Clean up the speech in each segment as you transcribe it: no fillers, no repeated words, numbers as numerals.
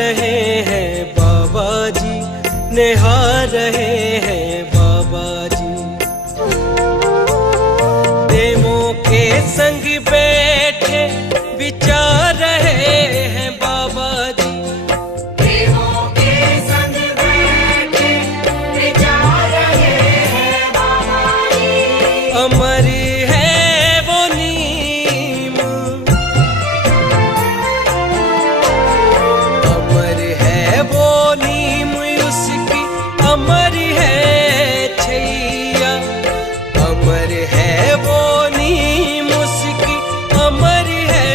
रहे हैं बाबा जी, निहार रहे हैं बाबा जी। प्रेमों के संग बैठे विचार रहे हैं बाबा जी। प्रेमों के संग बैठे विचार रहे हैं बाबा जी। अमर है वो नीम, अमर है वो नीम, उसकी अमर है छैया। अमर है वो नीम, उसकी अमर है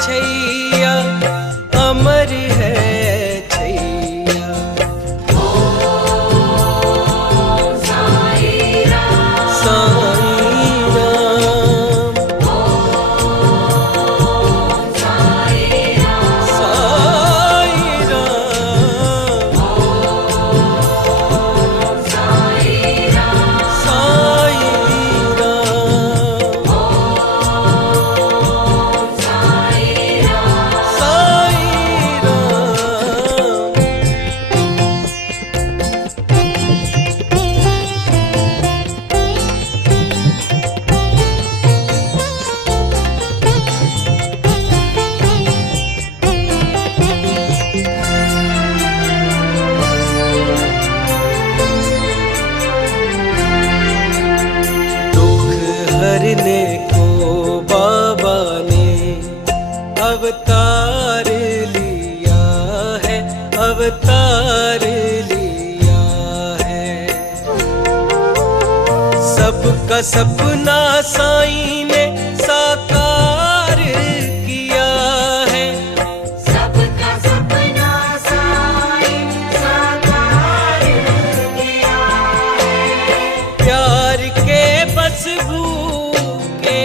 छैया, अमर है छैया। ओम साई राम, साईं राम, ओम साई राम, साईं राम, ओम साई राम, साईं राम, ओम साई राम। साईं राम। दुख हरने को बाबा ने अवतार लिया है, अवतार लिया है। सबका सपना साईं ने साकार किया है। सबका सपना साई साकार किया है। प्यार के बस भूखे,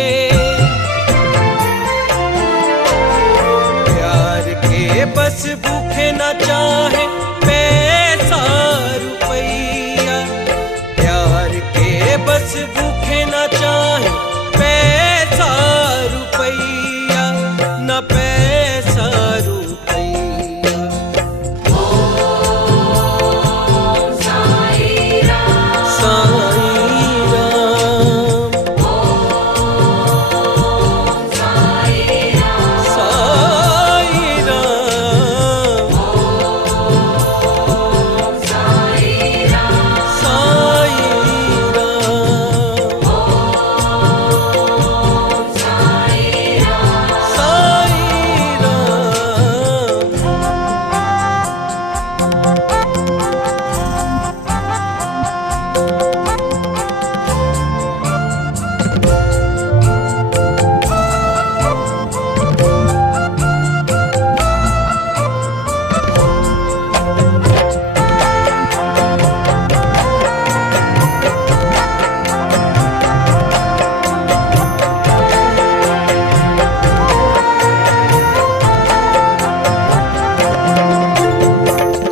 प्यार के बस भूखे न चाहे पैसा रुपैया। प्यार के बस भूखे न चाहे पैसा रुपैया, न पैसा रुपैया। ओम साई राम, साईं राम, ओम साई राम, साईं राम, ओम साई राम, साईं राम। ओम साई राम। साईं राम।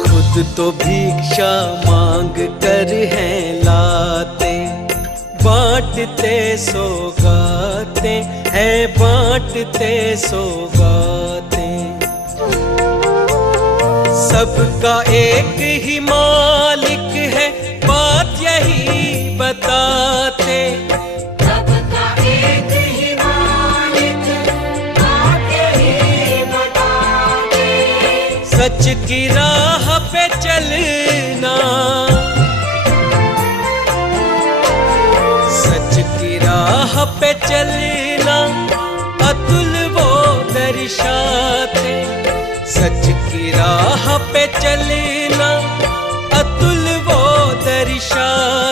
खुद तो भिक्षा मांग कर हैं लाते, बांटते सौगाते हैं, बांटते सौगाते। सबका एक ही मालिक है, बात यही बताते। सबका एक ही मालिक, बात यही बताते। सच की राह पे चलना, सच की राह पे चलना अतुल वो दर्शाते। सच की राह पे चलना अतुल वो दर्शाते।